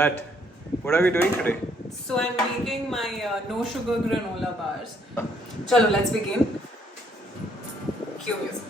that? What are we doing today? So I'm making my no sugar granola bars. Chalo, let's begin. Cue music.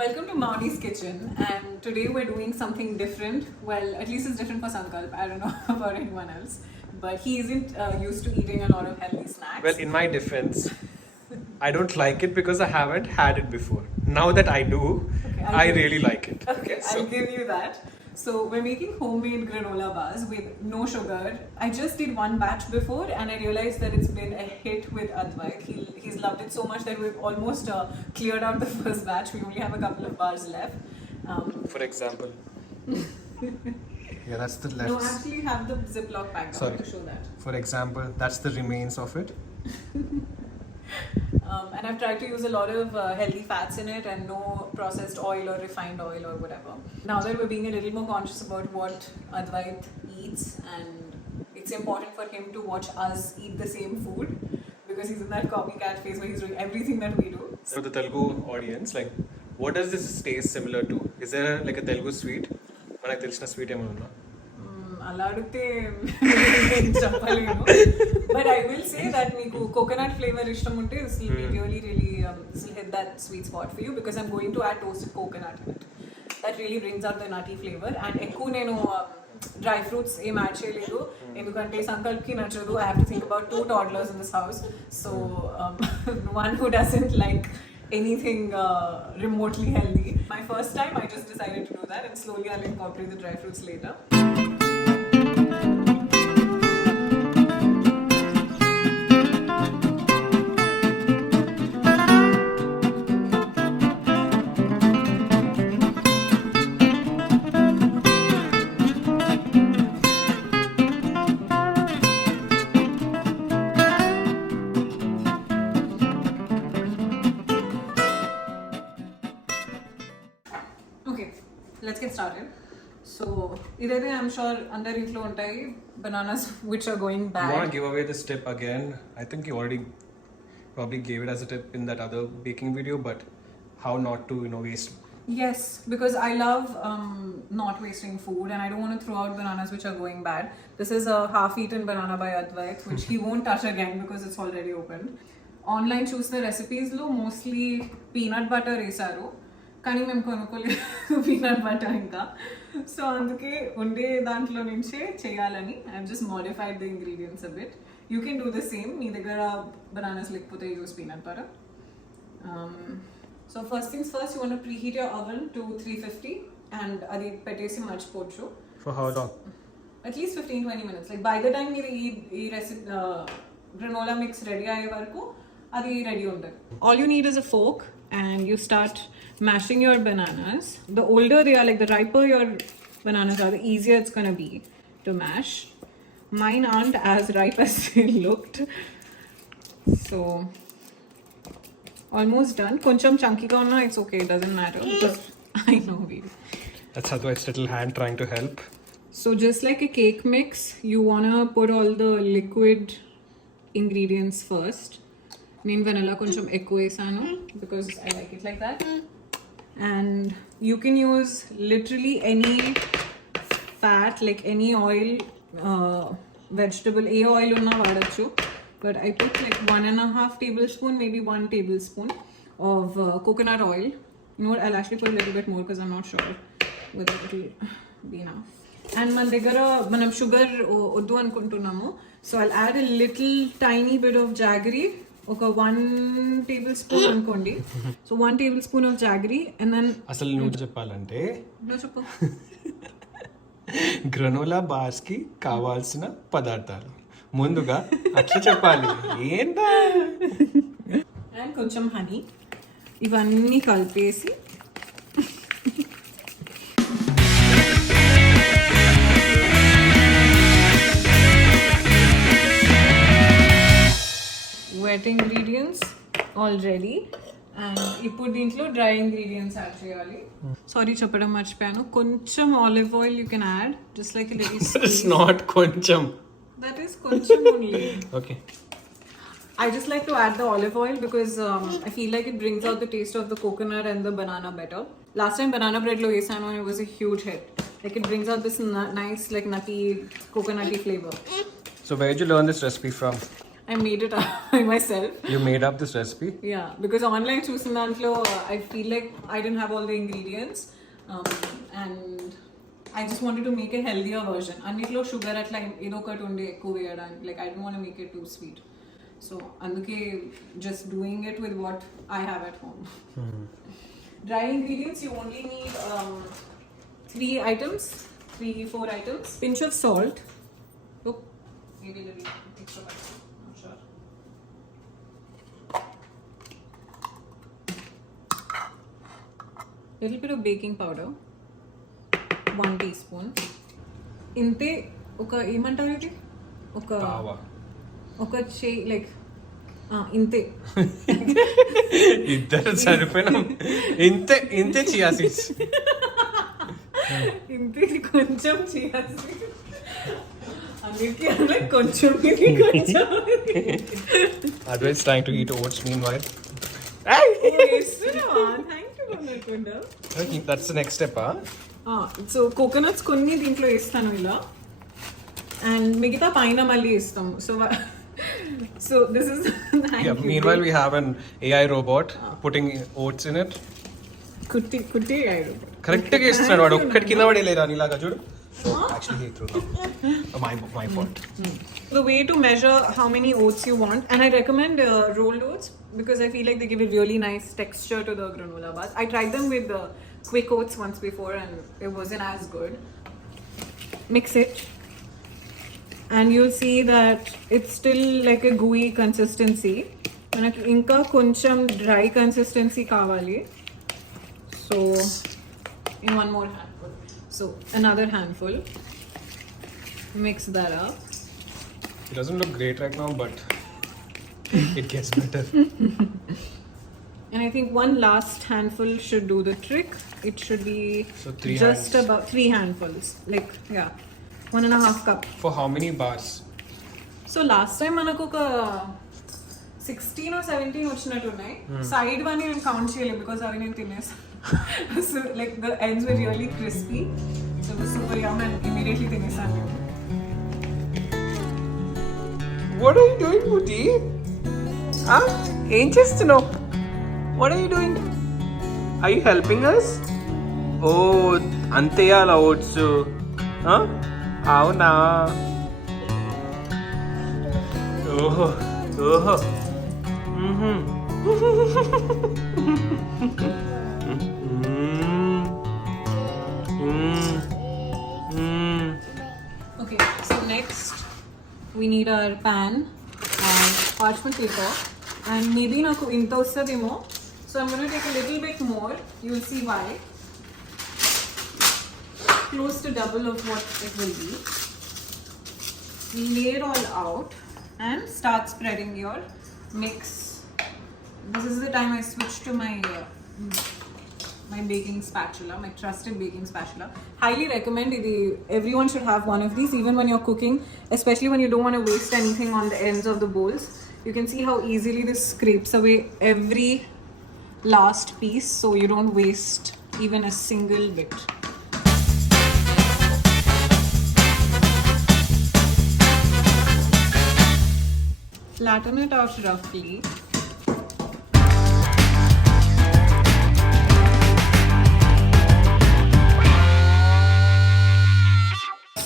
Welcome to Mouni's kitchen, and today we're doing something different. Well, at least it's different for Sankalp. I don't know about anyone else, but he isn't used to eating a lot of healthy snacks. Well, in my defense, I don't like it because I haven't had it before. Now that I do, Okay, I really like it. Okay, I'll give you that. So we're making homemade granola bars with no sugar. I just did one batch before and I realized that it's been a hit with Advait. He's loved it so much that we've almost cleared out the first batch. We only have a couple of bars left. For example. Yeah, that's the left. No, actually have the Ziploc bag Sorry. to show that. For example, that's the remains of it. And I've tried to use a lot of healthy fats in it and no processed oil or refined oil or whatever. Now that we're being a little more conscious about what Advait eats, and it's important for him to watch us eat the same food because he's in that copycat phase where he's doing everything that we do. For the Telugu audience, like, what does this taste similar to? Is there like a Telugu sweet? Manaki telisina sweet ఏమన్నా? అలా అడిగితే చెప్పలేను. But I will say that మీకు coconut flavor ఇష్టం ఉంటే this will be really this will hit that sweet spot for you because I'm going to add toasted coconut in it. That really brings out the nutty flavor. And ఎక్కువ నేను dry fruits ఏం add చేయలేదు ఎందుకంటే సంకల్ప్కి నచ్చదు. I have to think about 2 toddlers in this house. So one who doesn't like anything remotely healthy. My first time I just decided to do that and slowly I'll incorporate the dry fruits later. Okay, let's get started. So, idaithe I'm sure under intlo untayi bananas which are going bad. You want to give away this tip again? I think you already probably gave it as a tip in that other baking video, but how not to, waste. Yes, because I love not wasting food and I don't want to throw out bananas which are going bad. This is a half-eaten banana by Advait, which he won't touch again because it's already opened. Online choose the recipes lo mostly peanut butter వేసారు కానీ మేము కొనుక్కోలేదు peanut butter ఇంకా so అందుకే ఉండే దాంట్లో నుంచే చేయాలని I just modified the ingredients a bit you can do the same మీ దగ్గర బనానాస్ లేకపోతే use peanut butter so first things first you want preheat your oven to 350 and అది పెట్టేసి మర్చిపోవచ్చు For how long? At least 15-20 minutes like by the time మీరు ఈ recipe granola mix ready అయ్యే వరకు అది రెడీ ఉంటుంది all you need is a folk and you start mashing your bananas. The older they are, like the riper your bananas are, the easier it's gonna be to mash. Mine aren't as ripe as they looked. So, almost done. Koncham chunky ga unna, it's okay, it doesn't matter. Because I know we. That's Advait's little hand trying to help. So just like a cake mix, you wanna put all the liquid ingredients first. నేను వెనలా కొంచెం ఎక్కువ వేసాను because I like it like that and you can use literally any fat like any oil vegetable A oil ఉన్నా వాడచ్చు but I put like 1.5 tablespoon maybe 1 tablespoon of coconut oil. You know what, I'll actually put a little bit more because I'm not sure whether it will be enough. And మన దగ్గర మనం sugar వద్దు అనుకుంటున్నాము so I'll add a little tiny bit of jaggery. ఒక 1 tablespoon అనుకోండి so 1 tablespoon of jaggery and then అసలు నువ్వు చెప్పాలంటే చెప్పు గ్రనోలా బార్స్ కి కావాల్సిన పదార్థాలు ముందుగా అట్లా చెప్పాలి ఏంటా అండ్ కొంచెం హనీ ఇవన్నీ కలిపేసి wet ingredients all ready. And ఇప్పుడు దీంట్లో డ్రై ఇంగ్రీడియంట్స్ యాడ్ చేయాలి. సారీ చెప్పడం మర్చిపోయాను, కొంచెం olive oil you can add just like It's not కొంచెం. That is కొంచెం only. Okay. I just like to add the olive oil because I feel like it brings out the taste of the coconut and the banana better. Last time banana bread lo esano and it was a huge hit. Like it brings out this nice like nutty coconutty flavor. So where did you learn this recipe from? I made it by myself. You made up this recipe? Yeah, because online choosing dantlo I feel like I didn't have all the ingredients and I just wanted to make a healthier version. Annitlo sugar atla edo okati unde ekku veyadaniki, like I didn't want to make it too sweet. So anduke just doing it with what I have at home. Dry ingredients, you only need 3 items, 4 items. Pinch of salt. Oh, maybe a little extra butter. Not sure. Little bit of baking powder. 1 teaspoon. Inte oka emantaru idi? Oka Kawa. oka like ఇంతే ఇద్దరు సరిపోయినాం. ఇంతే chia seeds. ఇంతే కొంచెం chia seeds అన్నిటికీ అంటే కొంచెం ఇది కొంచెం. Otherwise trying to eat oats meanwhile. Okay, that's the next step, huh? So coconuts కొన్ని దీంట్లో వేస్తాను ఇలా అండ్ మిగతా పైన మళ్ళీ వేస్తాము. So this is Meanwhile we have an AI robot putting oats in it. కుట్టి AI robot. కరెక్ట్ గా ఇస్తున్నాడు వాడు, ఒక్కటి కింద పడేలేరా నీలాగా చూడు. Actually he threw my fault. The way to measure how many oats you want, and I recommend rolled oats because I feel like they give a really nice texture to the granola bars. I tried them with the quick oats once before and it wasn't as good. Mix it and you'll see that it's still like a gooey consistency. Manaki inka koncham dry consistency kavali, so in one more handful, so another handful, mix that up. It doesn't look great right now, but it gets better. And I think one last handful should do the trick. It should be So 3 just hands. about 3 handfuls, like 1.5 cup. For how many bars? So last time manaku oka 16 or 17 వచ్చినట్టు ఉన్నాయి. Side one నేను count చేయలేదు because అవి నేను తినేసాను. So like the ends were really crispy, so it was super yum and immediately తినేసాను. What are you doing, Muti? ఏం చేస్తున్నావు? What are you doing? Are you helping us? Oh, అంతేయాల oats. అవునా? ఓహో ఓహో. Okay, so next we need our pan and parchment paper, and maybe naku inta ostademo, so I'm going to take a little bit more. You'll see why. Close to double of what it will be. Lay it all out and start spreading your mix. This is the time I switch to my baking spatula, my trusted baking spatula. Highly recommend it. Everyone should have one of these, even when you're cooking, especially when you don't want to waste anything on the ends of the bowls. You can see how easily this scrapes away every last piece, so you don't waste even a single bit. Flatten it out roughly.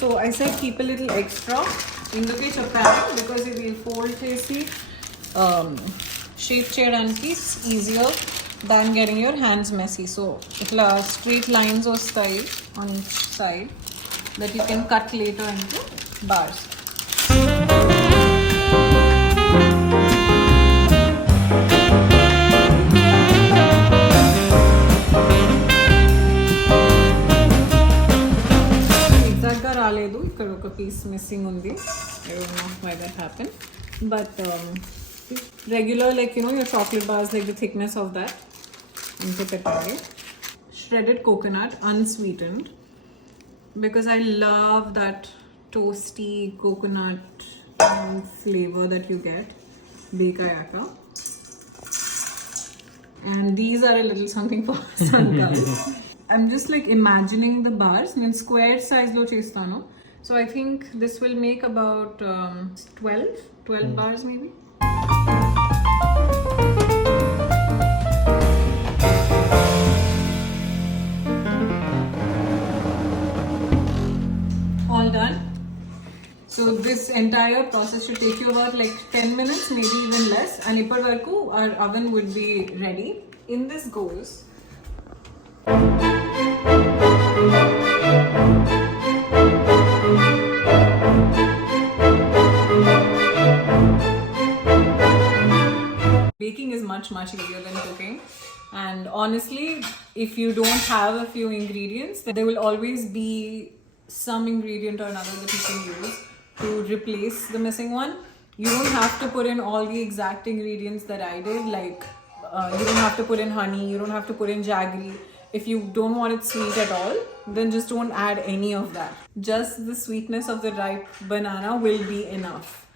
So I said keep a little extra. Induke cheppanu because it will fold chesi shape cheyadaniki easier than getting your hands messy. So itla straight lines vastayi on each side that you can cut later into bars. రాలేదు, ఇక్కడ ఒక piece missing ఉంది. I don't know why that happened, but Regular, like, you know, your chocolate bars, like the thickness of that. And dip it away. Shredded coconut, unsweetened. Because I love that toasty coconut flavor that you get. Bekayaka. And these are a little something for Sankar. I'm just like imagining the bars. And square size lo chestano. So I think this will make about 12 bars maybe. All done. So this entire process should take you about like 10 minutes, maybe even less. And ipar varaku our oven would be ready. In this goes baking is much easier than cooking. And honestly, if you don't have a few ingredients, there will always be some ingredient or another that you can use to replace the missing one. You don't have to put in all the exact ingredients that I did, like you don't have to put in honey, you don't have to put in jaggery. If you don't want it sweet at all, then just don't add any of that. Just the sweetness of the ripe banana will be enough.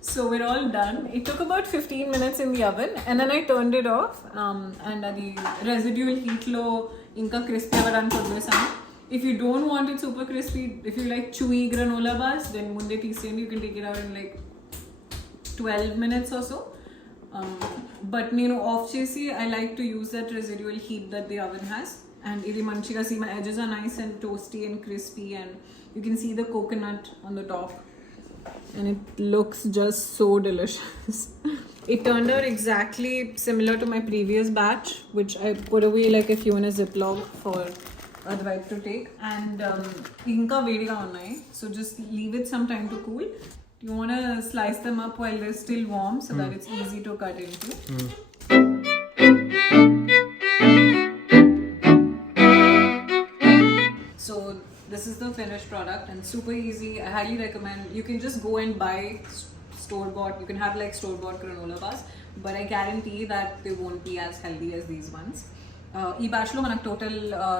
So we're all done. It took about 15 minutes in the oven and then I turned it off and the residual heat lo inka crispy avadan kodesanu. If you don't want it super crispy, if you like chewy granola bars, then munde teeseyandi, you can take it out in like 12 minutes or so. But off chesi, I like to use that residual heat that the oven has. And idi manchiga see my edges are nice and toasty and crispy, and you can see the coconut on the top. And it looks just so delicious. It turned out exactly similar to my previous batch, which I put away like a few in a Ziploc for the wife to take. And inka vediga unnai, so just leave it some time to cool. You want to slice them up while they're still warm so that it's easy to cut into. So this is the finished product and super easy. I highly recommend. You can just go and buy store-bought. You can have like store-bought granola bars, but I guarantee that they won't be as healthy as these ones. Ee batch lo manaku total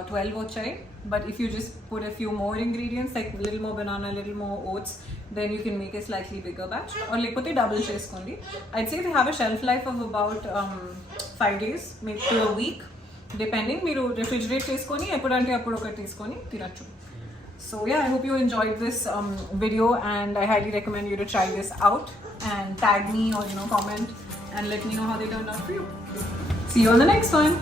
12 vachai, but if you just put a few more ingredients like a little more banana, a little more oats, then you can make a slightly bigger batch. Or like double cheskondi. I'd say they have a shelf life of about 5 days, maybe to a week, depending. Meeru refrigerate cheskoni epudante appudu okati teeskoni tinachu. So yeah, I hope you enjoyed this video, and I highly recommend you to try this out and tag me or comment and let me know how they turned out for you. See you on the next one.